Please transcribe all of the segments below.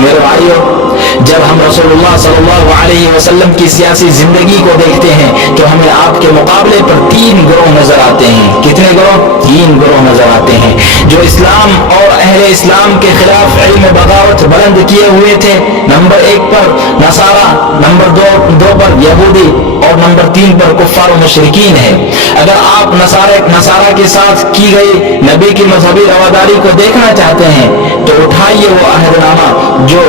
میرے بھائیو، جب ہم رسول صلی اللہ علیہ وسلم کی سیاسی زندگی کو دیکھتے ہیں تو ہمیں آپ کے مقابلے پر 3 گروہ نظر آتے ہیں۔ کتنے گروہ؟ 3 گروہ نظر آتے ہیں جو اسلام اور اہل اسلام کے خلاف علم بغاوت بلند کیے ہوئے تھے۔ نمبر 1 پر نصارہ، نمبر 2 پر یہودی، اور نمبر 3 پر کفار و مشرکین ہے۔ اگر آپ نصارہ کے ساتھ کی گئی نبی کی مذہبی رواداری کو دیکھنا چاہتے ہیں تو اٹھائیے وہ عہد نامہ جو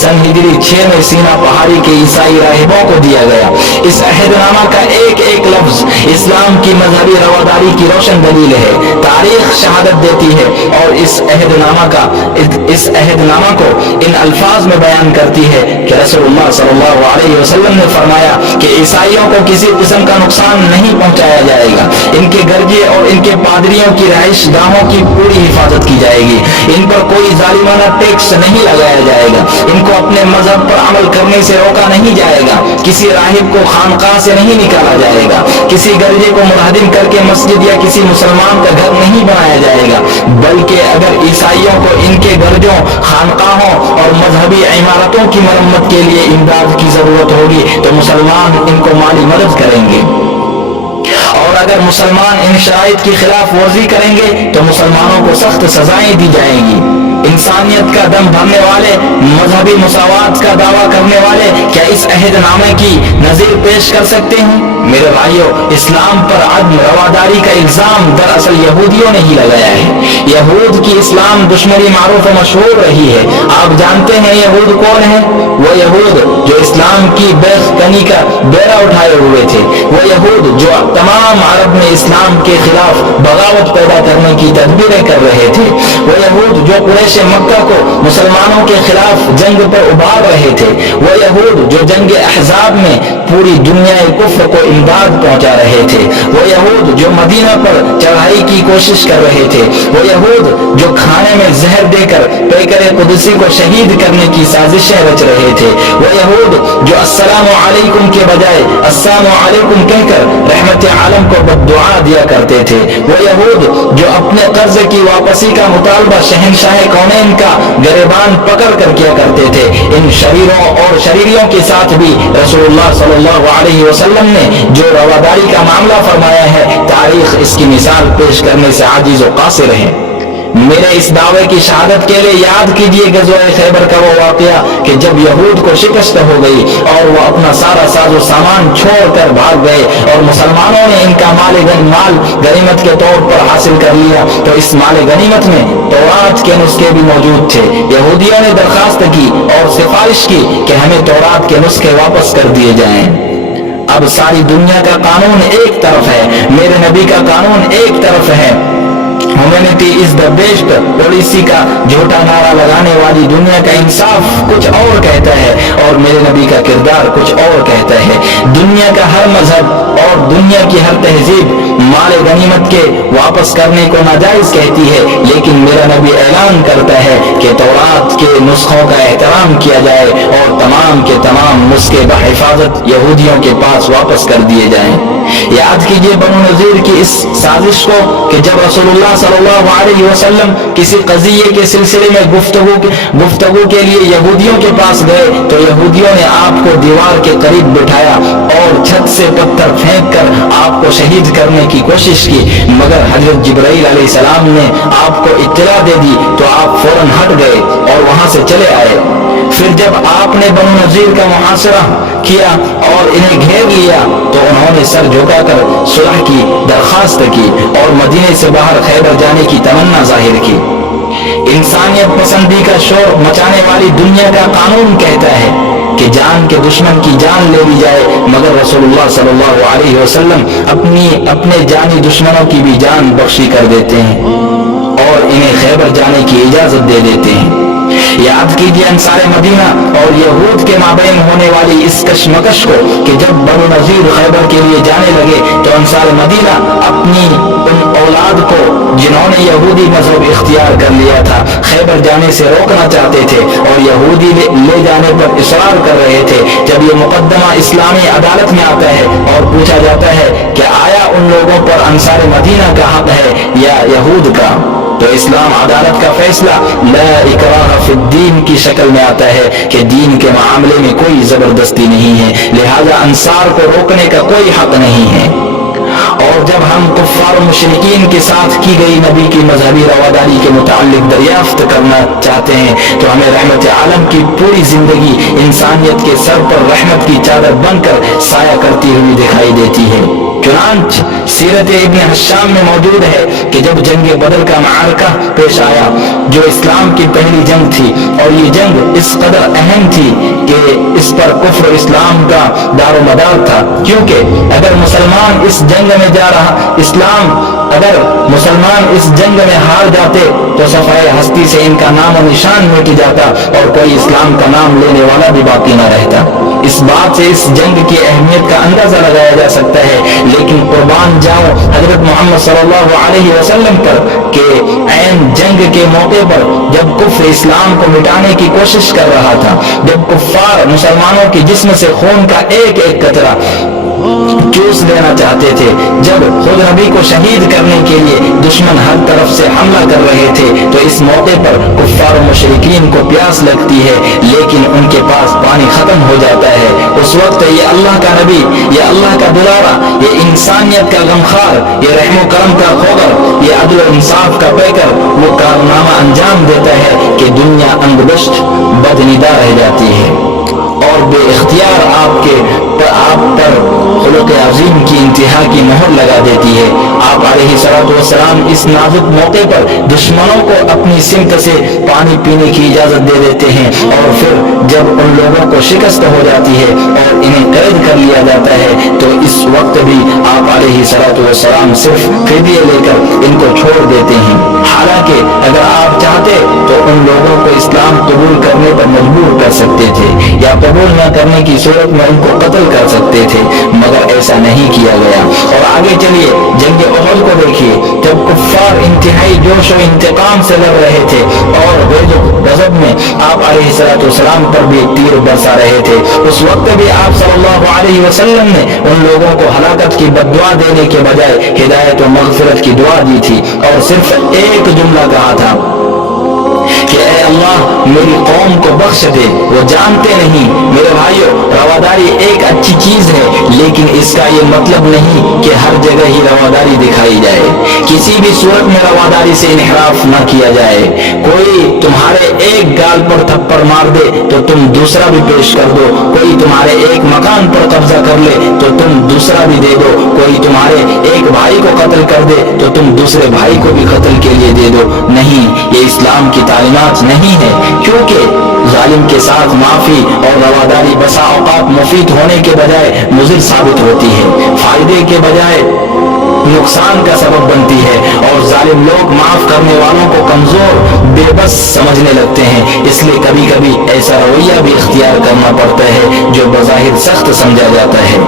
سن ہجری 6 میں سینا پہاڑی کے عیسائی راہبوں کو دیا گیا۔ اس عہد نامہ کا ایک ایک لفظ اسلام کی مذہبی رواداری کی روشن دلیل ہے۔ تاریخ شہادت دیتی ہے اور اس عہد نامہ کو ان الفاظ میں بیان کرتی ہے کہ رسول اللہ صلی اللہ علیہ وسلم نے فرمایا کہ عیسائیوں کو کسی قسم کا نقصان نہیں پہنچایا جائے گا، ان کے گرجے اور ان کے پادریوں کی رہائش گاہوں کی پوری حفاظت کی جائے گی، ان پر کوئی ظالمانہ ٹیکس نہیں لگایا جائے گا، ان کو اپنے مذہب پر عمل کرنے سے روکا نہیں جائے گا، کسی راہب کو خانقاہ سے نہیں نکالا جائے گا، کسی گرجے کو منہدم کر کے مسجد یا کسی مسلمان کا گھر نہیں بنایا جائے گا، بلکہ اگر عیسائیوں کو ان کے گرجوں، خانقاہوں اور مذہبی عمارتوں کی مرمت کے لیے امداد کی ضرورت ہوگی تو مسلمان ان کو مالی مدد کریں گے، اور اگر مسلمان ان شرائط کی خلاف ورزی کریں گے تو مسلمانوں کو سخت سزائیں دی جائیں گی۔ انسانیت کا دم بھرنے والے، مذہبی مساوات کا دعویٰ کرنے والے کیا اس عہد نامے کی نظیر پیش کر سکتے ہیں؟ میرے بھائیو، اسلام پر عدم رواداری کا الزام دراصل یہودیوں نے ہی لگایا ہے۔ یہود کی اسلام دشمنی معروف و مشہور رہی ہے۔ آپ جانتے ہیں یہود کون ہیں؟ وہ یہود جو اسلام کی بیخ کنی کا بیڑا اٹھائے ہوئے تھے، وہ یہود جو تمام عرب میں اسلام کے خلاف بغاوت پیدا کرنے کی تدبیریں کر رہے تھے، وہ یہود جو قریش مکہ کو مسلمانوں کے خلاف جنگ پر ابھار رہے تھے، وہ یہود جو جنگ احزاب میں پوری دنیا کفر کو امداد پہنچا رہے تھے، وہ یہود جو مدینہ پر چڑھائی کی کوشش کر رہے تھے، وہ یہود جو کھانے میں زہر دے کر پیکر قدسی کو شہید کرنے کی سازشیں رچ رہے تھے، وہ یہود جو السلام علیکم کے بجائے السلام علیکم کہہ کر رحمت عالم کو بددعا دیا کرتے تھے، وہ یہود جو اپنے قرض کی واپسی کا مطالبہ شہنشاہ کونین کا گریبان پکڑ کر کیا کرتے تھے، ان شریروں اور شریریوں کے ساتھ بھی رسول اللہ صلی اللہ علیہ وسلم نے جو رواداری کا معاملہ فرمایا ہے، تاریخ اس کی مثال پیش کرنے سے عاجز و قاصر ہے۔ میرے اس دعوے کی شہادت کے لیے یاد کیجئے غزوہ خیبر کا وہ واقعہ کہ جب یہود کو شکست ہو گئی اور وہ اپنا سارا ساز و سامان چھوڑ کر بھاگ گئے اور مسلمانوں نے ان کا مال غنیمت کے طور پر حاصل کر لیا، تو اس مال غنیمت میں تورات کے نسخے بھی موجود تھے۔ یہودیوں نے درخواست کی اور سفارش کی کہ ہمیں تورات کے نسخے واپس کر دیے جائیں۔ اب ساری دنیا کا قانون ایک طرف ہے، میرے نبی کا قانون ایک طرف ہے۔ Humanity is the best policy کا جھوٹا نعرہ لگانے والی دنیا کا انصاف کچھ اور کہتا ہے اور میرے نبی کا کردار کچھ اور کہتا ہے۔ دنیا کا ہر مذہب اور دنیا کی ہر تہذیب مال غنیمت کے واپس کرنے کو ناجائز کہتی ہے، لیکن میرا نبی اعلان کرتا ہے کہ تورات کے نسخوں کا احترام کیا جائے اور تمام کے تمام نسخے بحفاظت یہودیوں کے پاس واپس کر دیے جائیں۔ یاد کیجئے بنو نذیر کی اس سازش کو کہ جب رسول اللہ صلی اللہ علیہ وسلم کسی قضیے کے سلسلے میں گفتگو کے لیے یہودیوں کے پاس گئے تو یہودیوں نے آپ کو دیوار کے قریب بٹھایا اور چھت سے پتھر پھینک کر آپ کو شہید کرنے کی کوشش کی، مگر حضرت جبرائیل علیہ السلام نے آپ کو اطلاع دے دی تو آپ فوراً ہٹ گئے اور وہاں سے چلے آئے۔ پھر جب آپ نے بنو نذیر کا محاصرہ کیا اور انہیں گھیر لیا تو انہوں نے سر جھکا کر صلح کی درخواست کی اور مدینے سے باہر خیبر جانے کی تمنا ظاہر کی۔ انسانیت پسندی کا شور مچانے والی دنیا کا قانون کہتا ہے کہ جان کے دشمن کی جان لے لی جائے، مگر رسول اللہ صلی اللہ علیہ وسلم اپنے جانی دشمنوں کی بھی جان بخشی کر دیتے ہیں اور انہیں خیبر جانے کی اجازت دے دیتے ہیں۔ یاد کیجئے انصار مدینہ اور یہود کے مابین ہونے والی اس کشمکش کو کہ جب بنو نذیر خیبر کے لیے جانے لگے تو انصار مدینہ اپنی ان اولاد کو جنہوں نے یہودی مذہب اختیار کر لیا تھا خیبر جانے سے روکنا چاہتے تھے اور یہودی لے جانے پر اصرار کر رہے تھے۔ جب یہ مقدمہ اسلامی عدالت میں آتا ہے اور پوچھا جاتا ہے کہ آیا ان لوگوں پر انصار مدینہ کا حق ہے یا یہود کا، تو اسلام عدالت کا فیصلہ لا اکراہ فی الدین کی شکل میں آتا ہے کہ دین کے معاملے میں کوئی زبردستی نہیں ہے، لہذا انصار کو روکنے کا کوئی حق نہیں ہے۔ اور جب ہم کفار و مشرکین کے ساتھ کی گئی نبی کی مذہبی رواداری کے متعلق دریافت کرنا چاہتے ہیں تو ہمیں رحمت عالم کی پوری زندگی انسانیت کے سر پر رحمت کی چادر بن کر سایہ کرتی ہوئی دکھائی دیتی ہے۔ چنانچہ سیرت ابن حشام میں موجود ہے کہ جب جنگ بدر کا معرکہ پیش آیا جو اسلام کی پہلی جنگ تھی، اور یہ جنگ اس قدر اہم تھی کہ اس پر کفر و اسلام کا دار و مدار تھا، کیونکہ اگر مسلمان اس جنگ میں اگر مسلمان اس جنگ میں ہار جاتے تو صفحہ ہستی سے ان کا نام و نشان مٹ جاتا اور کوئی اسلام کا نام لینے والا بھی باقی نہ رہتا۔ اس بات سے اس جنگ کی اہمیت کا اندازہ لگایا جا سکتا ہے، لیکن قربان جاؤں حضرت محمد صلی اللہ علیہ وسلم پر کہ عین جنگ کے موقع پر جب کفر اسلام کو مٹانے کی کوشش کر رہا تھا، جب کفار مسلمانوں کے جسم سے خون کا ایک ایک قطرہ چوس لینا چاہتے تھے، جب خود نبی کو شہید کرنے کے لیے دشمن ہر طرف سے حملہ کر رہے تھے، تو اس موقع پر کفار و مشرکین کو پیاس لگتی ہے لیکن ان کے پاس پانی ختم ہو جاتا ہے۔ اس وقت یہ اللہ کا نبی، یہ اللہ کا دلارا، یہ انسانیت کا غمخوار، یہ رحم و کرم کا خوگر، یہ عدل و انصاف کا پیکر وہ کارنامہ انجام دیتا ہے کہ دنیا انگشت بدندا رہ جاتی ہے اور بے اختیار آپ پر خلق عظیم کی انتہا کی مہر لگا دیتی ہے۔ آپ علیہ الصلوۃ والسلام اس نازک موقع پر دشمنوں کو اپنی سمت سے پانی پینے کی اجازت دے دیتے ہیں، اور پھر جب ان لوگوں کو شکست ہو جاتی ہے اور انہیں قید کر لیا جاتا ہے تو اس وقت بھی آپ علیہ الصلوۃ والسلام صرف فدیہ لے کر ان کو چھوڑ دیتے ہیں، حالانکہ اگر آپ چاہتے تو ان لوگوں کو اسلام قبول کرنے پر مجبور کر سکتے تھے یا قبول نہ کرنے کی صورت میں ان کو قتل کر سکتے تھے، مگر ایسا نہیں کیا گیا۔ اور آگے چلیے جنگ احد کو دیکھیے، جب کفار انتہائی جوش و انتقام سے لڑ رہے تھے اور غضب میں آپ علیہ الصلوۃ والسلام پر بھی تیر برسا رہے تھے، اس وقت بھی آپ صلی اللہ علیہ وسلم نے ان لوگوں کو ہلاکت کی بد دعا دینے کے بجائے ہدایت و مغفرت کی دعا دی تھی اور صرف ایک جملہ کہا تھا کہ اے اللہ میری قوم کو بخش دے، وہ جانتے نہیں۔ میرے بھائیو، رواداری ایک اچھی چیز ہے، لیکن اس کا یہ مطلب نہیں کہ ہر جگہ ہی رواداری دکھائی جائے، کسی بھی صورت میں رواداری سے انحراف نہ کیا جائے۔ کوئی تمہارے ایک گال پر تھپڑ مار دے تو تم دوسرا بھی پیش کر دو، کوئی تمہارے ایک مکان پر قبضہ کر لے تو تم دوسرا بھی دے دو، کوئی تمہارے ایک بھائی کو قتل کر دے تو تم دوسرے بھائی کو بھی قتل کے لیے دے دو۔ نہیں، یہ اسلام کی تعلیمات نہیں ہے، کیونکہ ظالم کے ساتھ معافی اور رواداری بسا اوقات مفید ہونے کے بجائے مضر ثابت ہوتی ہے، فائدے کے بجائے نقصان کا سبب بنتی ہے، اور ظالم لوگ معاف کرنے والوں کو کمزور بے بس سمجھنے لگتے ہیں، اس لیے کبھی کبھی ایسا رویہ بھی اختیار کرنا پڑتا ہے جو بظاہر سخت سمجھا جاتا ہے،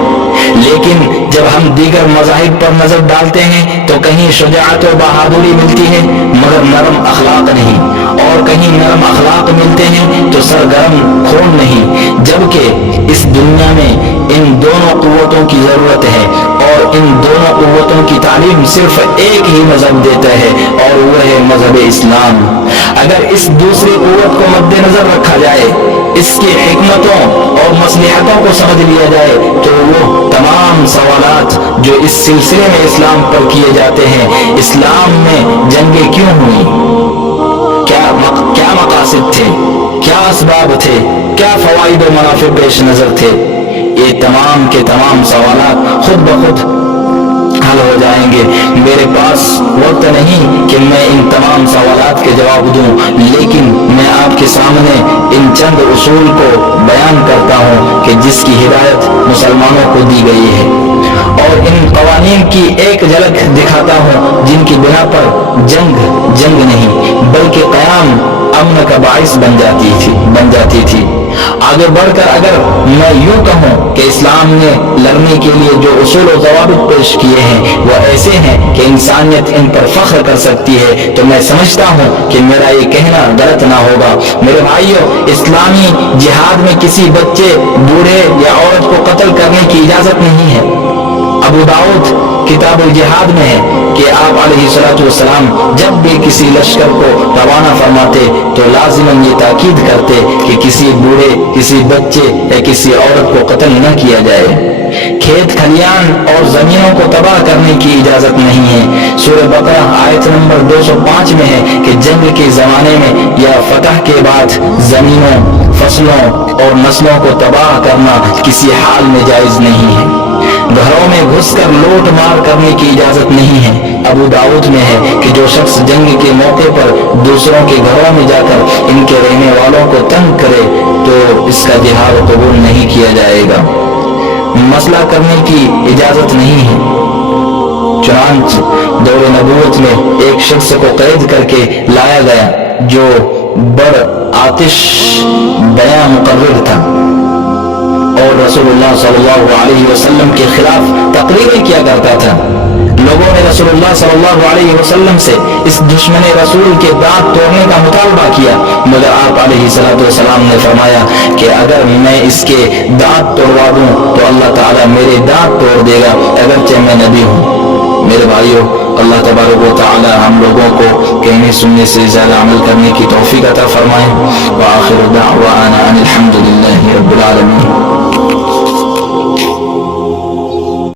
لیکن جب ہم دیگر مذاہب پر نظر ڈالتے ہیں تو کہیں شجاعت و بہادری ملتی ہے مگر نرم اخلاق نہیں، اور کہیں نرم اخلاق ملتے ہیں تو سرگرم خون نہیں، جبکہ اس دنیا میں ان دونوں قوتوں کی ضرورت ہے، اور ان دونوں قوتوں کی تعلیم صرف ایک ہی مذہب دیتا ہے اور وہ ہے مذہب اسلام۔ اگر اس دوسری قوت کو مد نظر رکھا جائے، اس کی حکمتوں اور مصلحتوں کو سمجھ لیا جائے تو وہ تمام سوالات جو اس سلسلے میں اسلام پر کیے جاتے ہیں، اسلام میں جنگیں کیوں ہوئی، کیا مقاصد تھے، کیا اسباب تھے، کیا فوائد و منافع پیش نظر تھے، یہ تمام کے تمام سوالات خود بخود حل ہو جائیں گے۔ میرے پاس وقت نہیں کہ میں ان تمام سوالات کے جواب دوں، لیکن میں آپ کے سامنے ان چند اصول کو بیان کرتا ہوں کہ جس کی ہدایت مسلمانوں کو دی گئی ہے، اور ان قوانین کی ایک جھلک دکھاتا ہوں جن کی بنا پر جنگ نہیں بلکہ قیام امن کا باعث بن جاتی تھی۔ آگے بڑھ کر اگر میں یوں کہوں کہ اسلام نے لڑنے کے لیے جو اصول و ضوابط پیش کیے ہیں وہ ایسے ہیں کہ انسانیت ان پر فخر کر سکتی ہے، تو میں سمجھتا ہوں کہ میرا یہ کہنا غلط نہ ہوگا۔ میرے بھائیوں، اسلامی جہاد میں کسی بچے، بوڑھے یا عورت کو قتل کرنے کی اجازت نہیں ہے، ابو داؤد کتاب الجہاد میں ہے کہ آپ علیہ جب بھی کسی لشکر کو روانہ فرماتے تو لازماً یہ تاکید کرتے کہ کسی بوڑھے، کسی بچے یا کسی عورت کو قتل نہ کیا جائے۔ کھیت کھلیان اور زمینوں کو تباہ کرنے کی اجازت نہیں ہے۔ سورہ بقرہ آیت نمبر 205 میں ہے کہ جنگ کے زمانے میں یا فتح کے بعد زمینوں، فصلوں اور نسلوں کو تباہ کرنا کسی حال میں جائز نہیں ہے۔ گھروں میں گھس کر لوٹ مار کرنے کی اجازت نہیں ہے۔ ابو داؤد میں ہے کہ جو شخص جنگ کے موقع پر دوسروں کے گھروں میں جا کر ان کے رہنے والوں کو تنگ کرے تو اس کا جہاد قبول نہیں کیا جائے گا۔ مسئلہ کرنے کی اجازت نہیں ہے۔ چنانچہ دور نبوت میں ایک شخص کو قید کر کے لایا گیا جو بڑ آتش بیاں مقرر تھا اور رسول اللہ صلی اللہ علیہ وسلم کے خلاف تقریریں کیا کرتا تھا۔ لوگوں نے رسول اللہ صلی اللہ علیہ وسلم سے اس دشمن رسول کے دانت توڑنے کا مطالبہ کیا، مگر آپ علیہ السلام نے فرمایا کہ اگر میں اس کے دانت توڑوا دوں تو اللہ تعالیٰ میرے دانت توڑ دے گا اگرچہ میں نبی ہوں۔ میرے بھائیوں، اللہ تبارک و تعالی ہم لوگوں کو کہنے سننے سے زیادہ عمل کرنے کی توفیق عطا فرمائے۔ وآخر دعوانا ان الحمد للہ رب العالمین۔